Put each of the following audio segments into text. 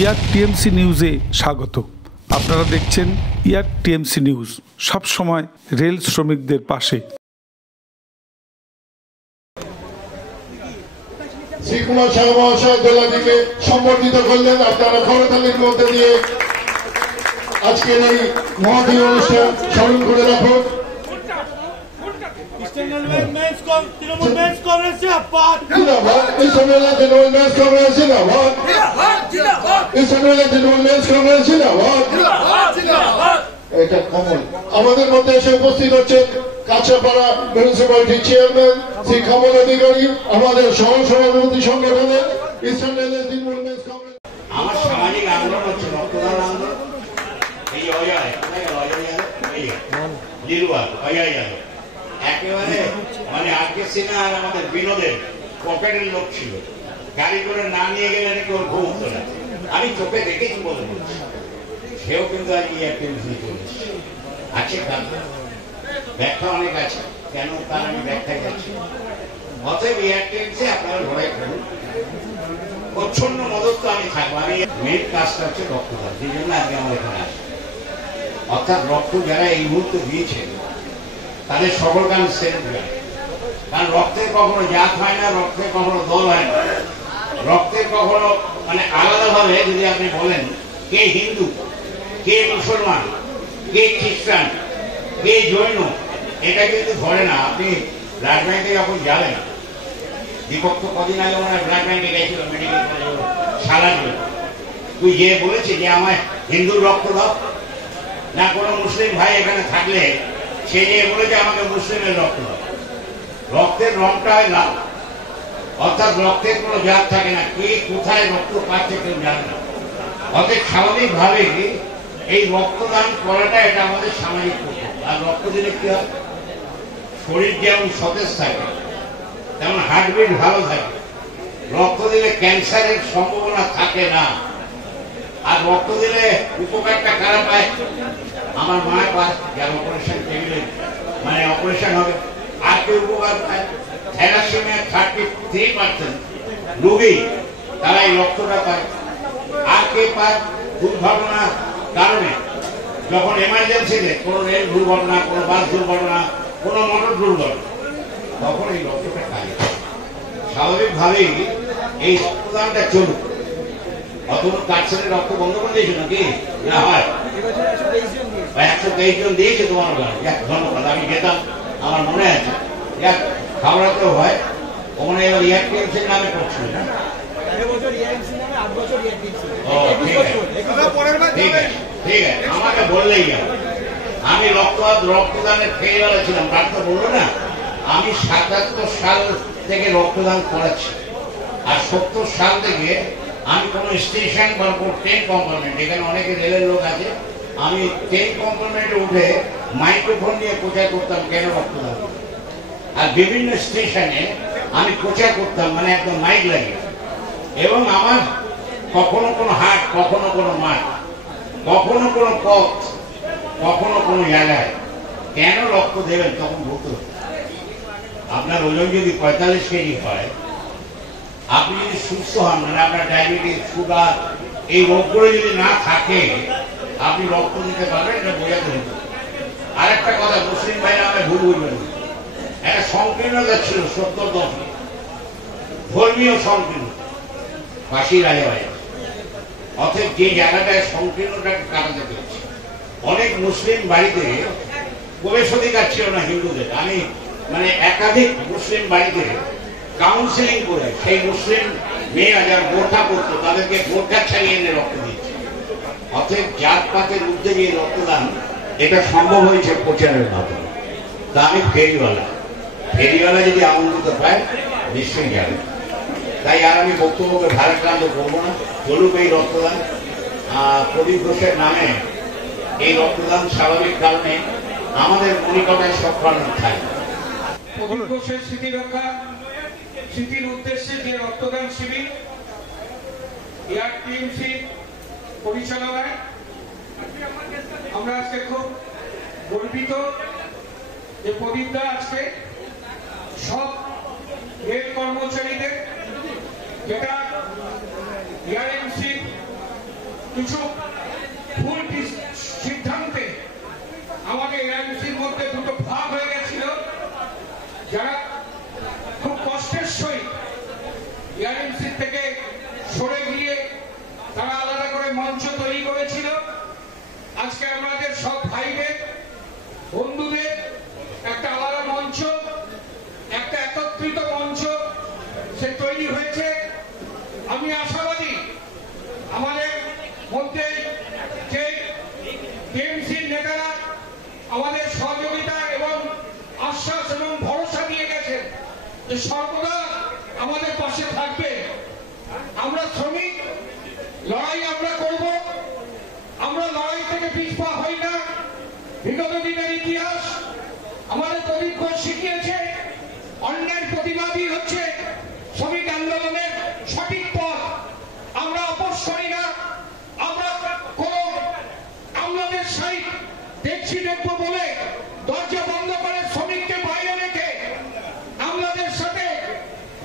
ইয়ার TMC নিউজে স্বাগত। আপনারা দেখছেন ইয়ার টিএমসি নিউজ, সব সময় রেল শ্রমিকদের পাশে। শ্রীকুমার শাহ মহাশয় দোলাদিকে সম্বর্ধিত করলেন। আপনারা করতালির মধ্যে দিয়ে আজকের এই মহতী অনুষ্ঠান স্মরণ করে রাখুন। এটা কমল আমাদের মধ্যে এসে উপস্থিত হচ্ছেন কাছাপাড়া মিউনিসিপ্যালিটির চেয়ারম্যান শ্রী কমল অধিকারী, আমাদের সহসভাপতি সংগঠনের ইস্টার্ন রেলের তৃণমূল মেন্স কংগ্রেস। আমার সামাজিক আন্দোলন হচ্ছে রক্তদান আন্দোলন। এই একেবারে মানে আজকে সিনহা আর আমাদের বিনোদের পকেটের লোক ছিল, গাড়ি করে না নিয়ে গেলে নাকি ওর ঘুম হতো না। আমি চোখে দেখেছি বলে বলছি, সেও কিন্তু আজ আছে। ব্যাখ্যা অনেক আছে, কেন তার আমি ব্যাখ্যায় যাচ্ছি। অতএব এয়ারটেলসে আপনারা ভয় করুন, প্রচ্ছন্ন মদত তো আমি থাকবো। আমি মেন কাজটা হচ্ছে রক্তদান, সেই জন্য আজকে আমার এখানে আসে। অর্থাৎ রক্ত যারা এই মুহূর্তে দিয়েছে তাদের সকলকে আমি সেলুট করি। কারণ রক্তের কখনো জাত হয় না, রক্তের কখনো দল হয় না, রক্তের কখনো মানে আলাদাভাবে যদি আপনি বলেন কে হিন্দু, কে মুসলমান, কে খ্রিস্টান, কে জৈন, এটা কিন্তু ধরে না। আপনি ব্লাড ব্যাংকে যখন যাবেন, দীপক তো কদিন আগে ওনার ব্লাড ব্যাংকে গেছিল মেডিকেল কলেজ সালার জন্য, তুই যে বলেছে যে আমায় হিন্দুর রক্ত দাও না, কোনো মুসলিম ভাই এখানে থাকলে সে যে বলেছে আমাকে মুসলিমের রক্ত দাও। রক্তের রংটা হয় লাল, অর্থাৎ রক্তের কোনো জাত থাকে না, কে কোথায় রক্ত পাচ্ছে কেউ জানে না। অর্থাৎ স্বাভাবিকভাবে এই রক্তদান করাটা এটা আমাদের সামাজিক কর্তব্য। আর রক্ত দিলে কি হয়, শরীর যেমন সতেজ থাকে তেমন হার্টবিট ভালো থাকে। রক্ত দিলে ক্যান্সারের সম্ভাবনা থাকে না। আর রক্ত দিলে উপকারটা কারা পায়? আমার মায় পায়, যার অপারেশন টেবিলে মানে অপারেশন হবে। আর কেউ উপকার পায়, থ্যালাসেমিয়া 33% রোগী তারা এই রক্তটা পায়। আর কে পায়? দুর্ঘটনার কারণে যখন এমার্জেন্সিতে কোনো রেল দুর্ঘটনা, কোনো বাস দুর্ঘটনা, কোনো মোটর দুর্ঘটনা, তখন এই রক্তটা কাজে। স্বাভাবিকভাবেই এই রক্তদানটা চলুক। অত কাটছেনের রক্ত বন্ধ করে দিয়েছে নাকি? না হয় 123 জন দিয়েছে তোমার ওখানে, ধন্যবাদ। আমি যেতাম, আমার মনে আছে, খাবারাতেও হয় ওখানে। এবার এয়ারটেলসের নামে করছিল না, ঠিক আছে, আমাকে বললেই আমি রক্তদানের ফেরিওয়ালা ছিলাম। ডাক্তার বললো না, আমি 77 সাল থেকে রক্তদান করাচ্ছি। আর 70 সাল থেকে আমি কোন স্টেশন বা ট্রেন কম্পার্টমেন্ট, এখানে অনেকে রেলের লোক আছে, আমি ট্রেন কম্পার্টমেন্টে উঠে মাইক্রোফোন নিয়ে প্রচার করতাম কেন রক্তদান। আর বিভিন্ন স্টেশনে আমি প্রচার করতাম, মানে একদম মাইক লাগিয়ে। এবং আমার কখনো কোনো হাট, কখনো কোনো মাঠ, কখনো কোনো পথ, কখনো কোনো জায়গায় কেন রক্ত দেবেন তখন বলতে হবে। আপনার ওজন যদি 45 কেজি হয়, আপনি যদি সুস্থ হন, মানে আপনার ডায়াবেটিস, সুগার, এই রোগগুলো যদি না থাকে, আপনি রক্ত দিতে পারবেন, এটা বোঝাতে হতো। আর একটা কথা, মুসলিম ভাইরা আমরা ভুল বুঝবেন, একটা সংকীর্ণতা ছিল 70 দশকে, ধর্মীয় সংকীর্ণ, ফাঁসি রাজাবাড়ি। অথচ যে জায়গাটায় সংকীর্ণটাকে কাটাতে পেরেছে, অনেক মুসলিম বাড়িতে প্রবেশ অধিকার ছিল না হিন্দুদের। আমি মানে একাধিক মুসলিম বাড়িতে কাউন্সিলিং করে সেই মুসলিম মেয়েরা যারা বোরখা করতো তাদেরকে বোরখা ছাড়িয়ে এনে রক্ত দিচ্ছে। অতএব জাতপাতের উদ্যোগে রক্তদান এটা সম্ভব হয়েছে প্রচারের মাধ্যমে। তা আমি ফেরিওয়ালা যদি আমন্ত্রিত পায় নিশ্চয়ই যাবে। তাই আর আমি বক্তব্যকে ভারাক্রান্ত করবো না, চলুক এই রক্তদান। প্রদীপ ঘোষের নামে এই রক্তদান স্বাভাবিক কারণে আমাদের মনিকটায় সফলতা থাকে। প্রদীপ ঘোষের স্মৃতি রক্ষা, স্মৃতির উদ্দেশ্যে যে রক্তদান শিবির এয়ার টিএমসি পরিচালনায়, আমরা আজকে খুব গর্বিত যে প্রদীপদা আজকে সব রেল কর্মচারীদের, যেটা এয়ারএমসি কিছু ভুল সিদ্ধান্তে আমাদের এআইসির মধ্যে দুটো ভাগ হয়ে গেছিল। যারা খুব কষ্টের সহিত এআইসি থেকে সরে গিয়ে তারা আলাদা করে মঞ্চ তৈরি করেছিল। আজকে আমাদের সব ভাইদের বন্ধুদের একটা আলাদা মঞ্চ, একটা একত্রিত মঞ্চ সে তৈরি হয়েছে। আমি আশাবাদী আমাদের মধ্যে যে টিএমসির নেতারা আমাদের সহযোগিতা এবং আশ্বাস এবং ভরসা দিয়ে গেছেন যে সর্বদা আমাদের পাশে থাকবে। আমরা শ্রমিক, লড়াই আমরা করব, আমরা লড়াই থেকে পিছপা হই না। বিগত দিনের ইতিহাস আমাদের প্রদীপ ঘোষ শিখিয়েছে অন্যায়ের প্রতিবাদী হচ্ছে শ্রমিক আন্দোলনের সঠিক পথ। আমরা আপোষ করি না। আমরা কোন আমাদের সাইড দেখছি দেখবো বলে দরজা বন্ধ করে শ্রমিককে বাইরে রেখে আমাদের সাথে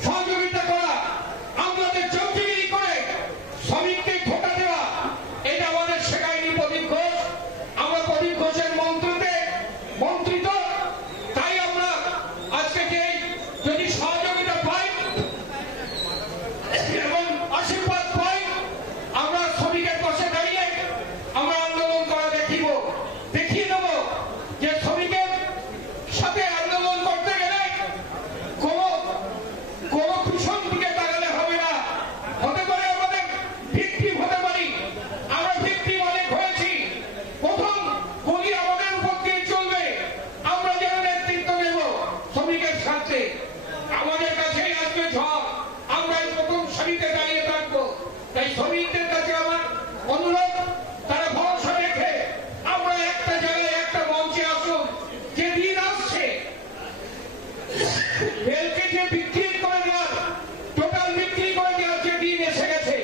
সহযোগিতা করা, আমাদের চৌকিগিরি করে শ্রমিককে ধোঁকা দেওয়া, এটা আমাদের শেখায়নি প্রদীপ ঘোষ। আমরা প্রদীপ ঘোষের মন্ত্রিত। তাই আমরা আজকে যে যদি সহযোগিতা পাই এবং আশীর্বাদ পাই, আমরা শ্রমিকের পাশে দাঁড়িয়ে আমরা আন্দোলন করা দেখিয়ে দেব যে শ্রমিকের সাথে আন্দোলন করতে গেলে কোন পিছন দিকে তাকালে হবে না। হতে পারে আমাদের ভিক্টিম হতে পারি, আমরা ভিক্টিম অনেক হয়েছি। প্রথম গুলি আমাদের উপর দিয়ে চলবে, আমরা যেন নেতৃত্ব নেব শ্রমিকের স্বার্থে। আমাদের কাছেই আসবে ঝড়, আমরা এই প্রথম সারিতে দাঁড়িয়ে থাকবো। তাই শ্রমিকদের কাছে আমার অনুরোধ, তারা ভরসা রেখে আমরা একটা জায়গায় একটা মঞ্চে আসুন। যে দিন আসছে রেলকে যে বিক্রি করে দেওয়ার, টোটাল বিক্রি করে দেওয়ার যে দিন এসে গেছে,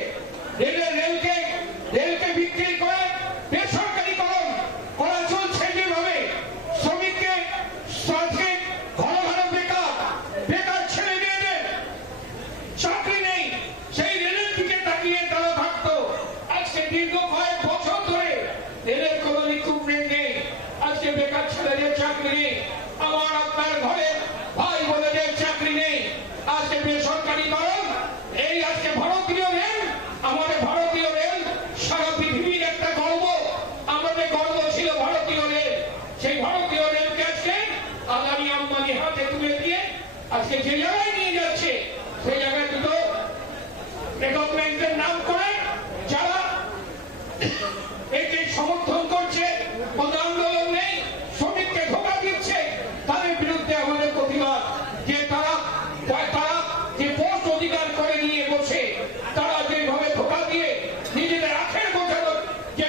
রেলকে বিক্রি করে বেসরকারিকরণ করা চলছে যেভাবে, শ্রমিককে ঘন ঘন বেকার ছেলে মেয়েদের চাকরি নেই, সেই রেলের দিকে তাকিয়ে তারা থাকতো। আজকে দীর্ঘ কয়েক বছর ধরে রেলের কোন রিক্রুটমেন্ট নেই। আজকে বেকার ছেলেদের চাকরি নেই, আমার আপনার ঘরে ভাই বোনেদের চাকরি নেই। আজকে বেসরকারিকরণ, এই আজকে ভারতীয় রেল, আমাদের ভারতীয় রেল সারা পৃথিবীর একটা গর্ব। আমাদের গর্ব ছিল ভারতীয় রেল। সেই ভারতীয় রেলকে আজকে আদানি আম্বানি হাতে তুলে দিয়ে আজকে যে জায়গায় নিয়ে যাচ্ছে, সেই জায়গায় দুটো ডেভেলপমেন্টের নাম করে যারা একে সমর্থন করছে, কোনো আন্দোলন নেই, শ্রমিককে ধোঁকা দিচ্ছে, তাদের বিরুদ্ধে আমাদের প্রতিবাদ। যে তারা যে পোস্ট অধিকার করে নিয়ে বসে, তারা যেভাবে ধোঁকা দিয়ে নিজেদের আখের বোঝানোর যে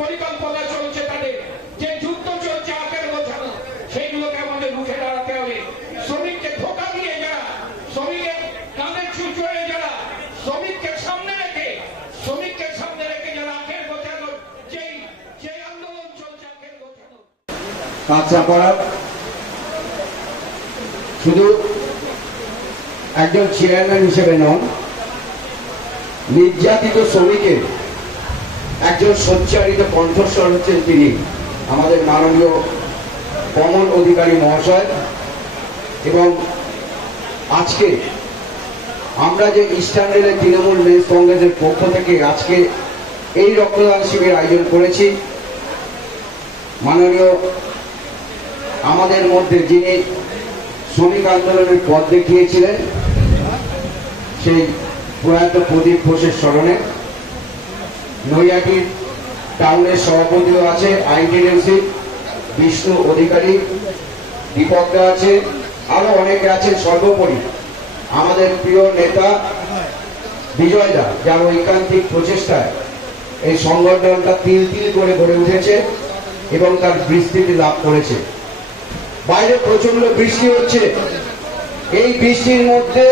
পরিকল্পনা চলছে, তাদের যে যুদ্ধ চলছে আখের বোঝানো, সেইগুলোকে আমাদের মুখে দাঁড়াতে হবে। শ্রমিককে ধোঁকা দিয়ে যারা, শ্রমিকের কাঁধের চুচড়ে যারা শ্রমিককে সামনে রেখে যারা আখের বোঝানোর যে আন্দোলন চলছে, আখের বোঝানো কাঁচাপাড়া শুধু একজন চেয়ারম্যান হিসেবে নন, নির্যাতিত শ্রমিকের একজন সোচ্চারিত কণ্ঠস্বর হচ্ছেন তিনি, আমাদের মাননীয় কমল অধিকারী মহাশয়। এবং আজকে আমরা যে ইস্টার্ন রেলের তৃণমূল মেন্স কংগ্রেসের পক্ষ থেকে আজকে এই রক্তদান শিবির আয়োজন করেছি, মাননীয় আমাদের মধ্যে যিনি শ্রমিক আন্দোলনের পথ দেখিয়েছিলেন, সেই প্রয়াত প্রদীপ ঘোষের স্মরণে নৈহাটির টাউনের সভাপতিও আছে আইনটিএমসি, বিষ্ণু অধিকারী, দীপকদা আছে, আরো অনেকে আছেন। সর্বোপরি আমাদের প্রিয় নেতা বিজয়দা, যার ঐকান্তিক প্রচেষ্টায় এই সংগঠনটা তিল তিল করে গড়ে উঠেছে এবং তার বিস্তৃতি লাভ করেছে। বাইরে প্রচন্ড বৃষ্টি হচ্ছে, এই বৃষ্টির মধ্যে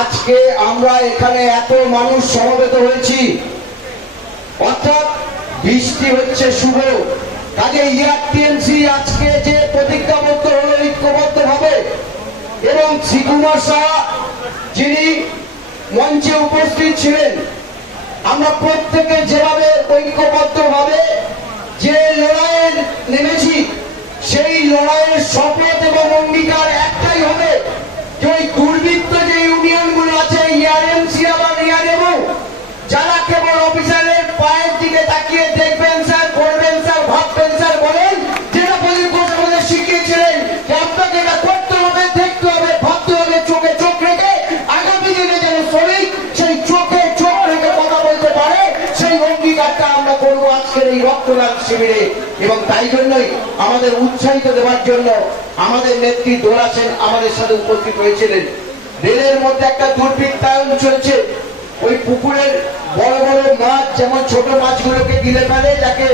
আজকে আমরা এখানে এত মানুষ সমবেত হয়েছি, অর্থাৎ বৃষ্টি হচ্ছে শুভ। কাজে টিএমসি আজকে যে প্রতিজ্ঞাবদ্ধ হলো ঐক্যবদ্ধ ভাবে, এবং শ্রীকুমার সাহা যিনি মঞ্চে উপস্থিত ছিলেন, আমরা প্রত্যেকে যেভাবে ঐক্যবদ্ধভাবে যে লড়াইয়ে নেমেছি, সেই লড়াইয়ের শপথ এবং অঙ্গীকার একটাই হবে যে ওই দুর্বৃত্ত যে ইউনিয়নগুলো আছে, ইয়ারএমসি আবার ইয়ারএমও, যারা কেবল অফিসারের পায়ের দিকে তাকিয়ে দেখবেন স্যার, করবেন স্যার, ভাববেন স্যার বলেন, যেটা প্রদীপ ঘোষ আমাদের শিখিয়েছিলেন যে আপনাকে এটা করতে হবে, দেখতে হবে, ভাবতে হবে, চোখে চোখ রেখে আগামী দিনে যেন শ্রমিক সেই চোখে চোখ রেখে কথা বলতে পারে, সেই অঙ্গীকারটা আমরা করবো আজকের এই রক্তদান শিবিরে। এবং তাই জন্যই আমাদের উৎসাহিত দেওয়ার জন্য আমাদের নেত্রী দোলা সেন আমাদের সাথে উপস্থিত হয়েছিলেন। রেলের মধ্যে একটা দুর্বৃত্তায়ন চলছে, ওই পুকুরের বড় বড় মাছ, যেমন ছোট মাছগুলোকে গিলে ফেলে, যাকে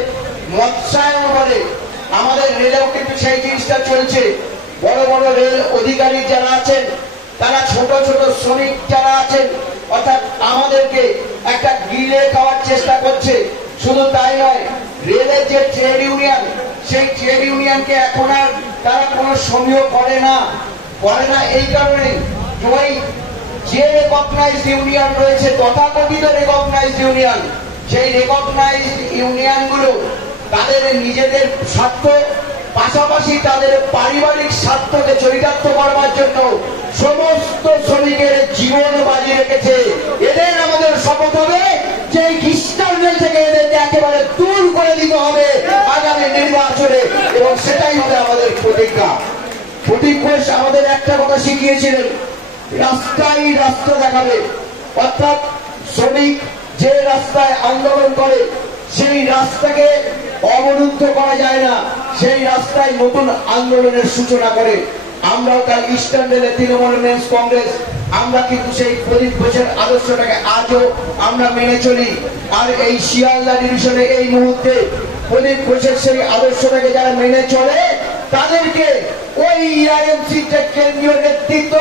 মৎস্যায়ন বলে, আমাদের রেলেও কিন্তু সেই জিনিসটা চলছে। বড় বড় রেল অধিকারী যারা আছেন, তারা ছোট ছোট শ্রমিক যারা আছেন, অর্থাৎ আমাদেরকে একটা গিলে খাওয়ার চেষ্টা করছে। শুধু তাই নয়, রেলের যে ট্রেড ইউনিয়ন, সেই ট্রেড ইউনিয়নকে এখন আর তারা কোনো সমীহ করে না। এই কারণে ওই যে রেকগনাইজড ইউনিয়ন রয়েছে, তথাকথিত রেকগনাইজড ইউনিয়ন, সেই রেকগনাইজড ইউনিয়নগুলো তাদের নিজেদের স্বার্থ পাশাপাশি তাদের পারিবারিক স্বার্থকে চরিতার্থ করবার জন্য সমস্ত শ্রমিকের জীবন বাজি রেখেছে। এদের আমাদের শপথ হবে যে খ্রিস্টান রেল থেকে এদেরকে একেবারে দূর করে দিতে হবে আগামী নির্বাচনে, এবং সেটাই হবে আমাদের প্রতিজ্ঞা। প্রদীপ ঘোষ আমাদের একটা কথা শিখিয়েছিলেন, রাস্তায় রাস্তা দেখাবে, অর্থাৎ শ্রমিক যে রাস্তায় আন্দোলন করে সেই রাস্তাকে অবরুদ্ধ করা যায় না, সেই রাস্তায় নতুন আন্দোলনের সূচনা করে। আমরাও তার ইস্টার্ন রেলের তৃণমূল মেন্স কংগ্রেস, আমরা কিন্তু সেই প্রদীপ ঘোষের আদর্শটাকে আজও আমরা মেনে চলি। আর এই শিয়ালদা ডিভিশনে এই মুহূর্তে প্রদীপ ঘোষের সেই আদর্শটাকে যারা মেনে চলে, তাদেরকে ওই ইয়ারএমসি কেন্দ্রীয় নেতৃত্ব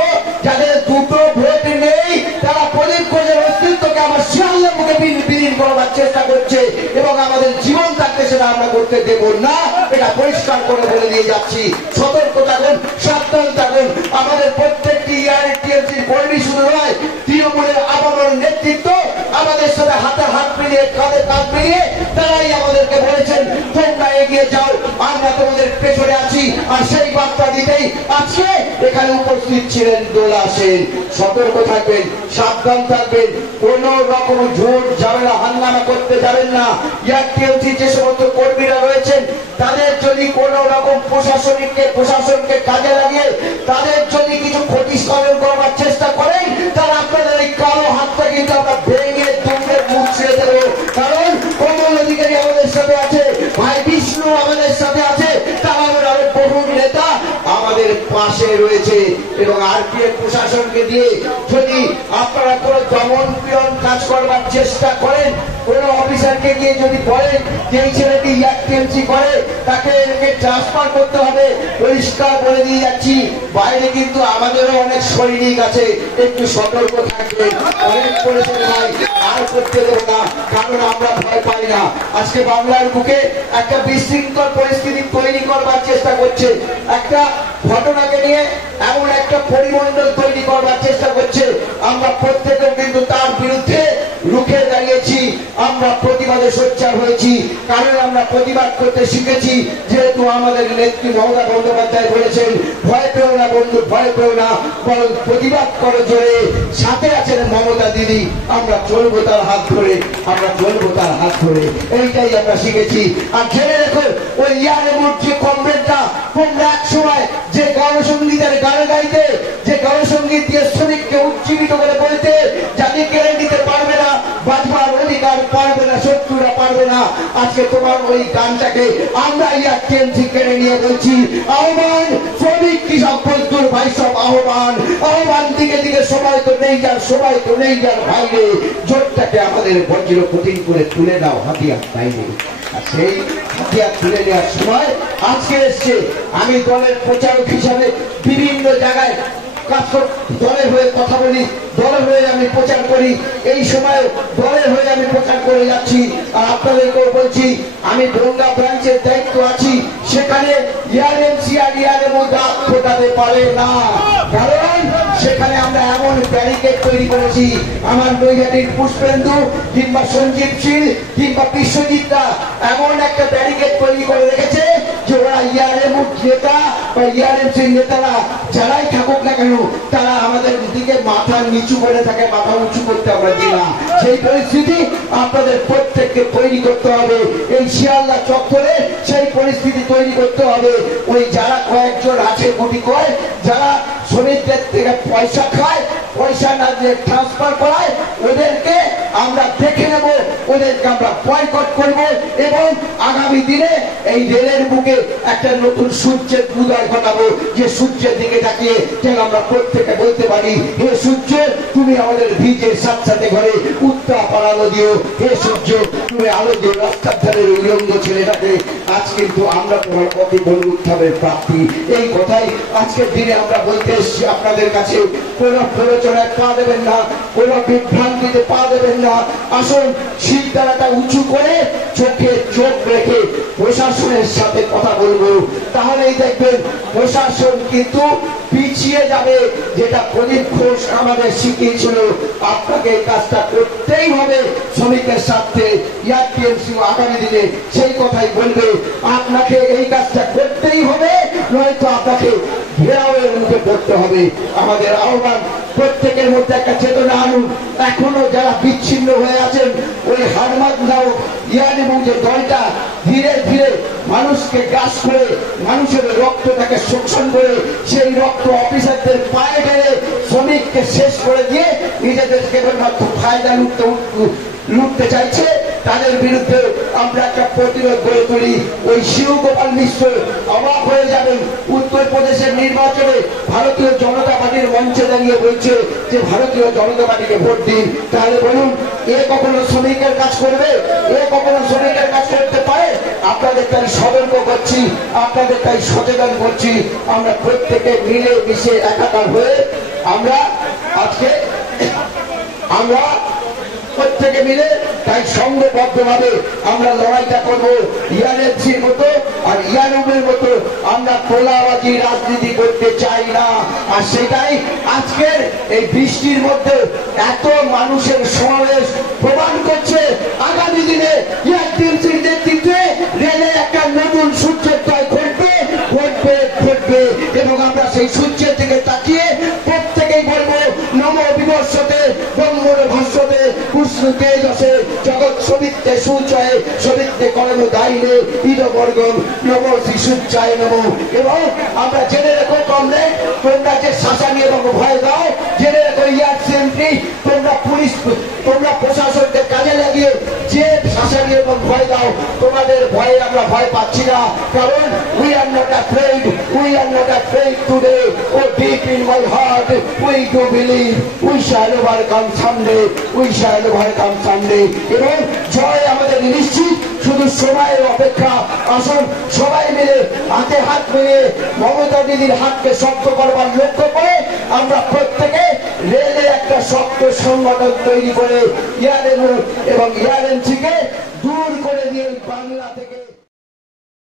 যাদের দুটো ভোট নেই, তারা প্রদীপ ঘোষের অস্তিত্বকে আমার শিয়ালদার মুখে বিলীন করবার চেষ্টা করছে, এবং আমাদের জীবন থাকতে সেটা আমরা করতে দেব না, এটা পরিষ্কার করে বলে দিয়ে যাচ্ছি। সতর্ক থাকুন, সাবধান থাকুন। আমাদের প্রত্যেকটি টিএমসির কর্মী শুধু নয়, তৃণমূলের আপামর নেতৃত্ব আমাদের সাথে হাতে হাত মিলিয়ে, কাঁধে কাঁধ মিলিয়ে তারাই আমাদেরকে বলেছেন তোমরা এগিয়ে যাও, আমরা তোমাদের পেছনে আছি। আর সেই বার্তা দিতেই আজকে এখানে উপস্থিত ছিলেন দোলা সেন। সতর্ক থাকবেন, সাবধান থাকবেন, কোন রকম ঝুট ঝামেলা হাঙ্গামা করতে যাবেন না। টিএমসি যে সমস্ত কর্মীরা রয়েছেন, তাদের যদি কোন রকম প্রশাসনকে কাজে লাগিয়ে তাদের যদি কিছু ক্ষতি সাধন করবার চেষ্টা করেন, তাহলে আপনাদের এই কালো হাতটা কিন্তু আমরা ভেঙে দুমড়ে মুছিয়ে দেব। কারণ কমল অধিকারী আমাদের সাথে আছে, ভাই বিষ্ণু আমাদের সাথে আছে, তারা আরো বহু নেতা আমাদের পাশে রয়েছে। এবং আরপিএফ প্রশাসনকে দিয়ে যদি আপনারা কোন দমন পীড়ন কাজ করবার চেষ্টা করেন, কোন অফিসারকে গিয়ে যদি বলেন যে এই ছেলেটি টিএমসি করে, তাকে ট্রান্সফার করতে হবে, পরিষ্কার বলে দিয়ে যাচ্ছি, বাইরে কিন্তু আমাদেরও অনেক সৈনিক আছে, একটু সতর্ক থাকবেন। অনেক করেছেন ভাই, আর করতে দেবো না, কারণ আমরা ভয় পাই না। আজকে বাংলার বুকে একটা বিশৃঙ্খল পরিস্থিতি তৈরি করবার চেষ্টা করছে, একটা ঘটনাকে নিয়ে এমন একটা পরিমণ্ডল তৈরি করবার চেষ্টা করছে। আমরা প্রত্যেকে কিন্তু তার বিরুদ্ধে রুখে দাঁড়িয়েছি, আমরা প্রতিবাদে সোচ্চার হয়েছি, কারণ আমরা প্রতিবাদ করতে শিখেছি। যেহেতু আমাদের নেত্রী মমতা বন্দ্যোপাধ্যায় বলেছেন, ভয় পেও না বন্ধু, ভয় পেও না, বরং প্রতিবাদ করো জোরে। সাথে আছেন মমতা দিদি, আমরা চলবো তার হাত ধরে, আমরা চলবো তার হাত ধরে, এইটাই আমরা শিখেছি। আর জেনে রেখো, ওই ইয়ারের যে কমরেডরা, তোমরা এক সময় যে গণসঙ্গীতের গান গাইতে, যে গণসঙ্গীত দিয়ে শ্রমিককে উজ্জীবিত করে বলতে, যাকে কেড়ে নিতে পারবে না, বাঁচবার অধিকার পারবে না, শত্রুরা পারবে না, আজকে তোমার ওই গানটাকে আমরা টিএমসি কেড়ে নিয়ে বলছি, আহ্বান শ্রমিক কৃষক মজদুর ভাই সব আহ্বান, আহ্বান দিকে দিকে সবাই তো নেই যার, সবাই তো নেই যার ভাইরে, জোটটাকে আমাদের বজ্র কঠিন করে তুলে দাও হাতিয়ার বাইরে। সেই হাতিয়ার তুলে নেওয়ার সময় আজকে এসছে। আমি দলের প্রচারক হিসাবে বিভিন্ন জায়গায় দলের হয়ে কথা বলি, দলের হয়ে আমি প্রচার করি, এই সময় দলের হয়ে আমি প্রচার করে যাচ্ছি। আর আপনাদেরকেও বলছি, আমি বনগাঁ ব্রাঞ্চের দায়িত্ব আছি, সেখানে ইয়ারএমসি আর ইয়ারএমও দাঁত ফোটাতে পারে না, কারণ সেখানে আমরা এমন ব্যারিকেড তৈরি করেছি, আমার নৈহাটির পুষ্পেন্দু কিংবা সঞ্জীব শীল কিংবা বিশ্বজিৎরা এমন একটা ব্যারিকেড তৈরি করে রেখেছে যে ওরা ইয়ারএম নেতা বা ইয়ারএমসি নেতারা যারাই থাকুক না কেন তারা আমাদের দিকে মাথা নিচু করে থাকে, মাথা উঁচু করতে আমরা দিই না। সেই পরিস্থিতি আপনাদের প্রত্যেককে তৈরি করতে হবে। এই শিয়ালদা চত্বরে সেই পরিস্থিতি তৈরি করতে হবে। ওই যারা কয়েকজন আছে গুটি কয়, যারা শ্রমিকদের থেকে পয়সা খায়, পয়সা না দিয়ে ট্রান্সফার করায়, ওদেরকে আমরা দেখে নেব, ওদেরকে আমরা বয়কট করব এবং আগামী দিনে এই রেলের বুকে একটা নতুন সূর্যের উদয় ঘটাবো, যে সূর্যের দিকে তাকিয়ে যেন আমরা প্রত্যেকে বলতে পারি, হে সূর্য তুমি আমাদের ভিজের সাথে সাথে ঘরে উত্তাপ আলো দিও, হে সূর্য তুমি আলো দিও রাস্তার ধারের উলঙ্গ ছেলেটাকে। আজ কিন্তু আমরা তোমার অতি বড় উত্থানের প্রাপ্তি, এই কথাই আজকের দিনে আমরা বলতে এসেছি আপনাদের কাছে। কোন প্ররোচনায় পা দেবেন না, কোন বিভ্রান্তিতে পা দেবেন না। আসুন শিরদাঁড়াটা উঁচু করে চোখে চোখ রেখে প্রশাসনের সাথে কথা বলবো, তাহলেই দেখবেন প্রশাসন কিন্তু পিছিয়ে যাবে। যেটা প্রদীপ ঘোষ আমাদের শিখিয়েছিল, আপনাকে এই কাজটা করতেই হবে শ্রমিকের স্বার্থে। ইয়ারটিএমসি আগামী দিনে সেই কথাই বলবে, আপনাকে এই কাজটা করতেই হবে, নয়তো আপনাকে ঘেরাওয়ের মুখে পড়তে হবে। আমাদের আহ্বান, প্রত্যেকের মধ্যে একটা চেতনা আনুন। এখনো যারা বিচ্ছিন্ন হয়ে আছেন, ওই হারমাদ নাও ইয়ারএম যে দলটা ধীরে ধীরে মানুষকে গ্রাস করে, মানুষের রক্তটাকে শোষণ করে, সেই রক্ত অফিসারদের পায়ে ঢেলে শ্রমিককে শেষ করে দিয়ে নিজেদের কেবলমাত্র ফায়দা লুটতে চাইছে, তাদের বিরুদ্ধে আমরা একটা প্রতিরোধ গড়ে তুলি। ওই শিব গোপাল মিশ্র অবাক হয়ে যাবেন, উত্তরপ্রদেশের নির্বাচনে ভারতীয় জনতা পার্টির মঞ্চে দাঁড়িয়ে বলছে যে ভারতীয় জনতা পার্টিকে ভোট দিন। তাহলে বলুন, এ কখনো শ্রমিকের কাজ করবে? এ কখনো শ্রমিকের কাজ করতে পারে? আপনাদের তাই সতর্ক করছি, আপনাদের তাই সচেতন করছি। আমরা প্রত্যেকে মিলে মিশে একাকার হয়ে আমরা আজকে প্রত্যেকে মিলে তাই সংঘবদ্ধভাবে আমরা লড়াইটা করবো। ইয়ারএমসির মতো আর ইয়ারএমের মতো আমরা তোলাবাজি রাজনীতি করতে চাই না। আর সেটাই আজকের এই বৃষ্টির মধ্যে এত মানুষের সমাবেশ প্রমাণ করছে। আগামী দিনে ইয়ারটিএমসির নেতৃত্বে রেলে একটা নতুন সূর্যোদয় ঘটবে এবং আমরা সেই সূর্যের দিকে তাকিয়ে প্রত্যেকেই বলবো, নমো বিবর্ষতে ব্রহ্মণ ভাষ্যতে কৃষ্ণ তেজসে জগৎ সবিত্তে সূর্যয়ে সবিত্তে কর্ম দায়িনে ইদবর্গম নমো শ্রী সূর্যায় নমো। এবং আমরা জেনে রেখো, তোমরা যে শাসানি এবং ভয় দাও, জেনে রেখো ইয়ারএমসি তোমরা প্রশাসনকে কাজে লাগিয়ে যে শাসানি এবং ভয় দাও, তোমাদের ভয়ে আমরা ভয় পাচ্ছি না। কারণ we are not afraid today. Oh, deep in my heart we do believe we shall overcome someday. এবং জয় আমাদের নিশ্চিত, শুধু সময়ের অপেক্ষা। আসুন সবাই মিলে হাতে হাত মিলিয়ে মমতা দিদির হাতকে শক্ত করবার লক্ষ্য করে আমরা প্রত্যেকে রেলে একটা শক্ত সংগঠন তৈরি করে ইয়ারএম এবং ইয়ারএমসিকে